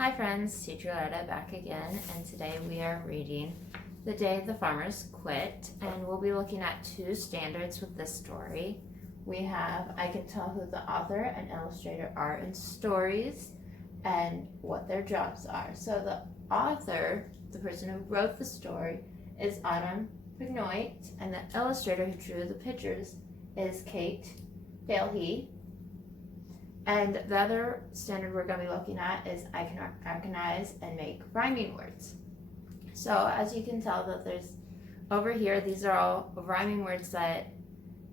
Hi friends, Teacher Loretta back again, and today we are reading The Day the Farmers Quit, and we'll be looking at two standards with this story. We have, I can tell who the author and illustrator are in stories and what their jobs are. So the author, the person who wrote the story, is Pequignot, and the illustrator who drew the pictures is Kate Daley. And the other standard we're going to be looking at is I can organize and make rhyming words. So as you can tell that there's over here, these are all rhyming words that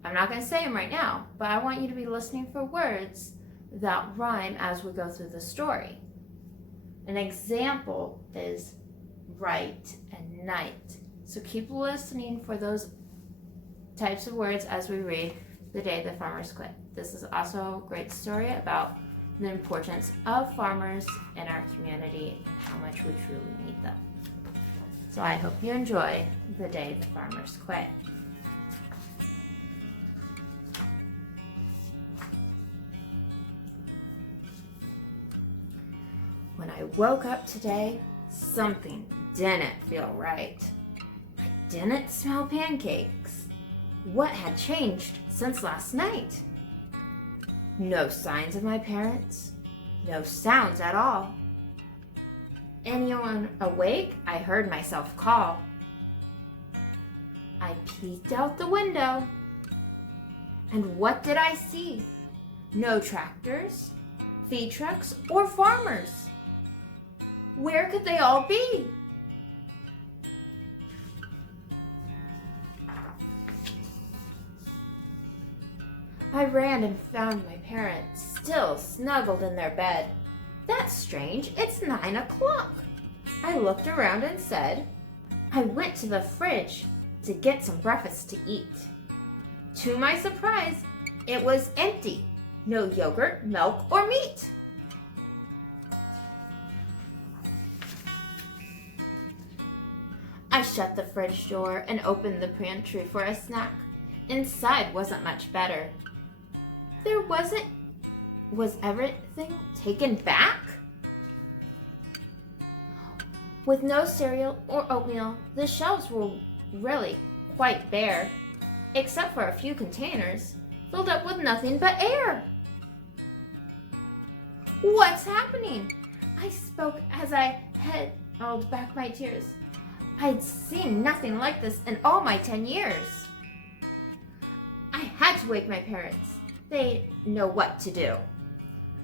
I'm not going to say them right now, but I want you to be listening for words that rhyme as we go through the story. An example is right and night. So keep listening for those types of words as we read The Day the Farmers Quit. This is also a great story about the importance of farmers in our community and how much we truly need them. So I hope you enjoy The Day the Farmers Quit. When I woke up today, something didn't feel right. I didn't smell pancakes. What had changed since last night? No signs of my parents. No sounds at all. Anyone awake? I heard myself call. I peeked out the window. And what did I see? No tractors, feed trucks, or farmers. Where could they all be? I ran and found my parents still snuggled in their bed. That's strange, it's 9 o'clock. I looked around and said, I went to the fridge to get some breakfast to eat. To my surprise, it was empty. No yogurt, milk, or meat. I shut the fridge door and opened the pantry for a snack. Inside wasn't much better. Was everything taken back? With no cereal or oatmeal, the shelves were really quite bare, except for a few containers filled up with nothing but air. What's happening? I spoke as I held back my tears. I'd seen nothing like this in all my 10 years. I had to wake my parents. They know what to do.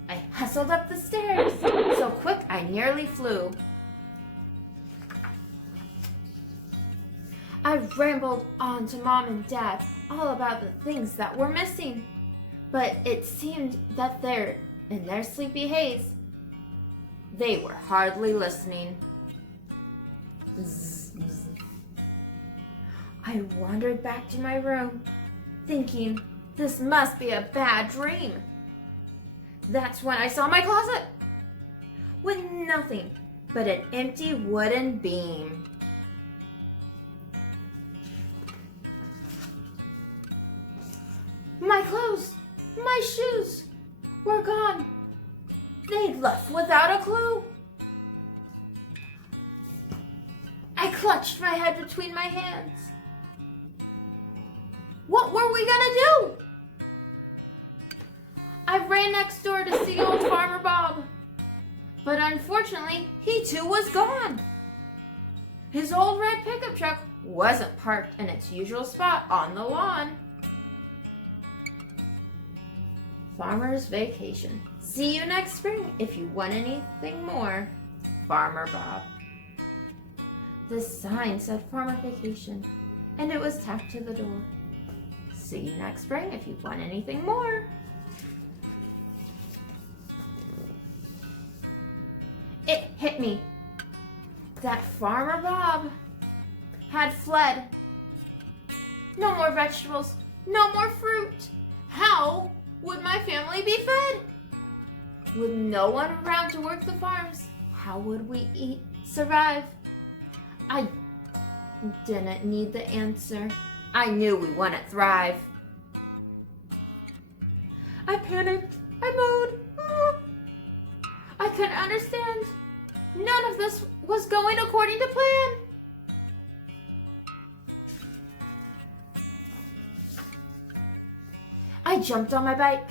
I hustled up the stairs, so quick I nearly flew. I rambled on to Mom and Dad all about the things that were missing, but it seemed that in their sleepy haze, they were hardly listening. Zzz, zzz. I wandered back to my room, thinking, this must be a bad dream. That's when I saw my closet with nothing but an empty wooden beam. My clothes, my shoes were gone. They'd left without a clue. I clutched my head between my hands. What were we gonna do? I ran next door to see old Farmer Bob, but unfortunately, he too was gone. His old red pickup truck wasn't parked in its usual spot on the lawn. Farmer's Vacation. See you next spring if you want anything more. Farmer Bob. The sign said Farmer Vacation, and it was tacked to the door. See you next spring if you want anything more. It hit me that Farmer Bob had fled. No more vegetables, no more fruit. How would my family be fed? With no one around to work the farms, how would we survive? I didn't need the answer. I knew we wouldn't thrive. I panicked. I moaned. I couldn't understand. None of this was going according to plan. I jumped on my bike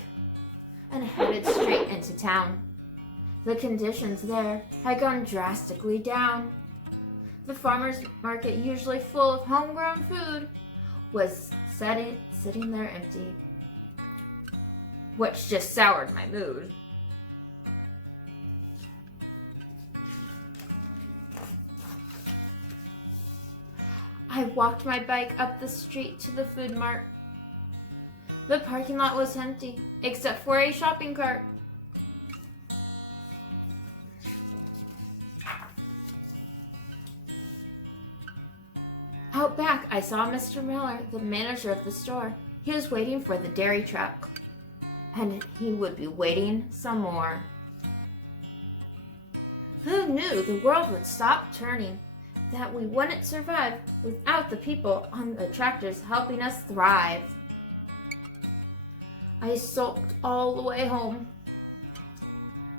and headed straight into town. The conditions there had gone drastically down. The farmer's market, usually full of homegrown food, was sitting there empty, which just soured my mood. I walked my bike up the street to the food mart. The parking lot was empty, except for a shopping cart. Out back, I saw Mr. Miller, the manager of the store. He was waiting for the dairy truck, and he would be waiting some more. Who knew the world would stop turning, that we wouldn't survive without the people on the tractors helping us thrive? I sulked all the way home.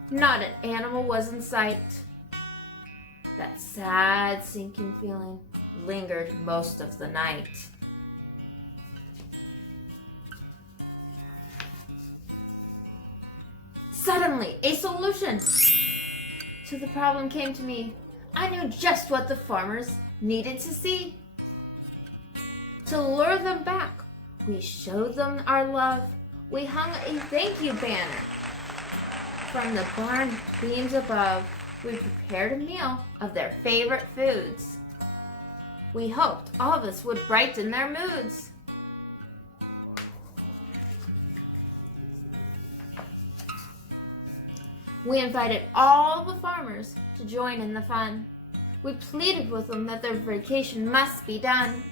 Not an animal was in sight. That sad, sinking feeling lingered most of the night. Suddenly, a solution to the problem came to me. I knew just what the farmers needed to see. To lure them back, we showed them our love. We hung a thank you banner. From the barn beams above, we prepared a meal of their favorite foods. We hoped all of us would brighten their moods. We invited all the farmers to join in the fun. We pleaded with them that their vacation must be done.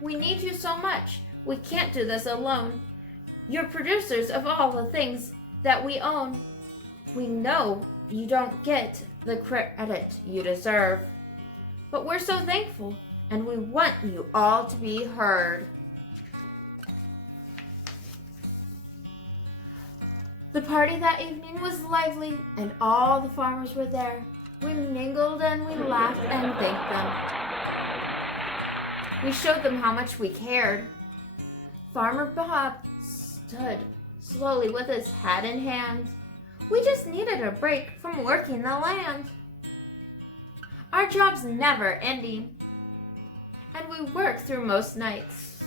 We need you so much. We can't do this alone. You're producers of all the things that we own. We know you don't get the credit you deserve, but we're so thankful, and we want you all to be heard. The party that evening was lively, and all the farmers were there. We mingled and we laughed and thanked them. We showed them how much we cared. Farmer Bob stood slowly with his hat in hand. We just needed a break from working the land. Our job's never ending, and we work through most nights.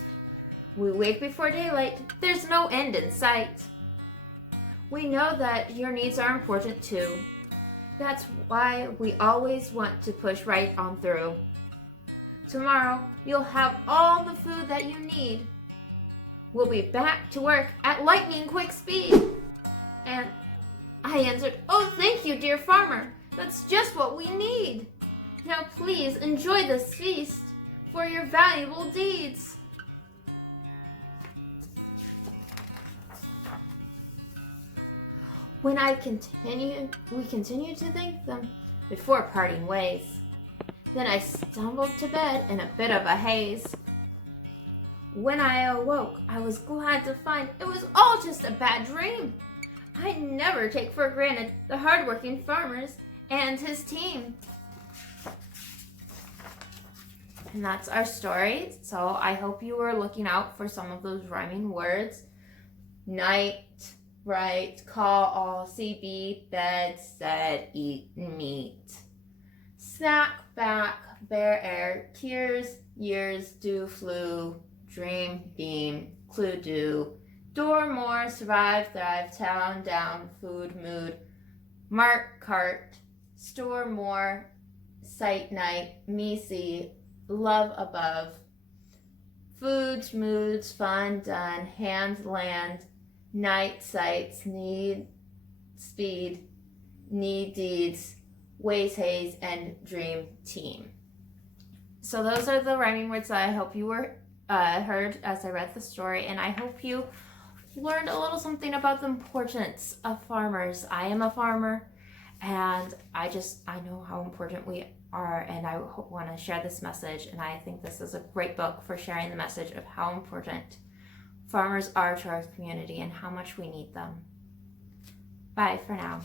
We wake before daylight, there's no end in sight. We know that your needs are important too. That's why we always want to push right on through. Tomorrow, you'll have all the food that you need. We'll be back to work at lightning quick speed. And I answered, "Oh, thank you, dear farmer. That's just what we need. Now please enjoy this feast for your valuable deeds." We continued to thank them before parting ways. Then I stumbled to bed in a bit of a haze. When I awoke, I was glad to find it was all just a bad dream. I never take for granted the hardworking farmers and his team. And that's our story. So I hope you were looking out for some of those rhyming words. Night, right, call all, CB, bed, said, eat, meat. Snack, back, bear air, tears, years, dew, flew, dream, beam, clue, do, door, more, survive, thrive, town, down, food, mood, mark, cart, store, more, sight, night, me, see, love, above, foods, moods, fun, done, hand, land, night, sights, need, speed, need, deeds, ways, haze, and dream, team. So those are the rhyming words that I hope you were heard as I read the story, and I hope you learned a little something about the importance of farmers. I am a farmer, and I know how important we are, and I want to share this message, and I think this is a great book for sharing the message of how important farmers are to our community and how much we need them. Bye for now.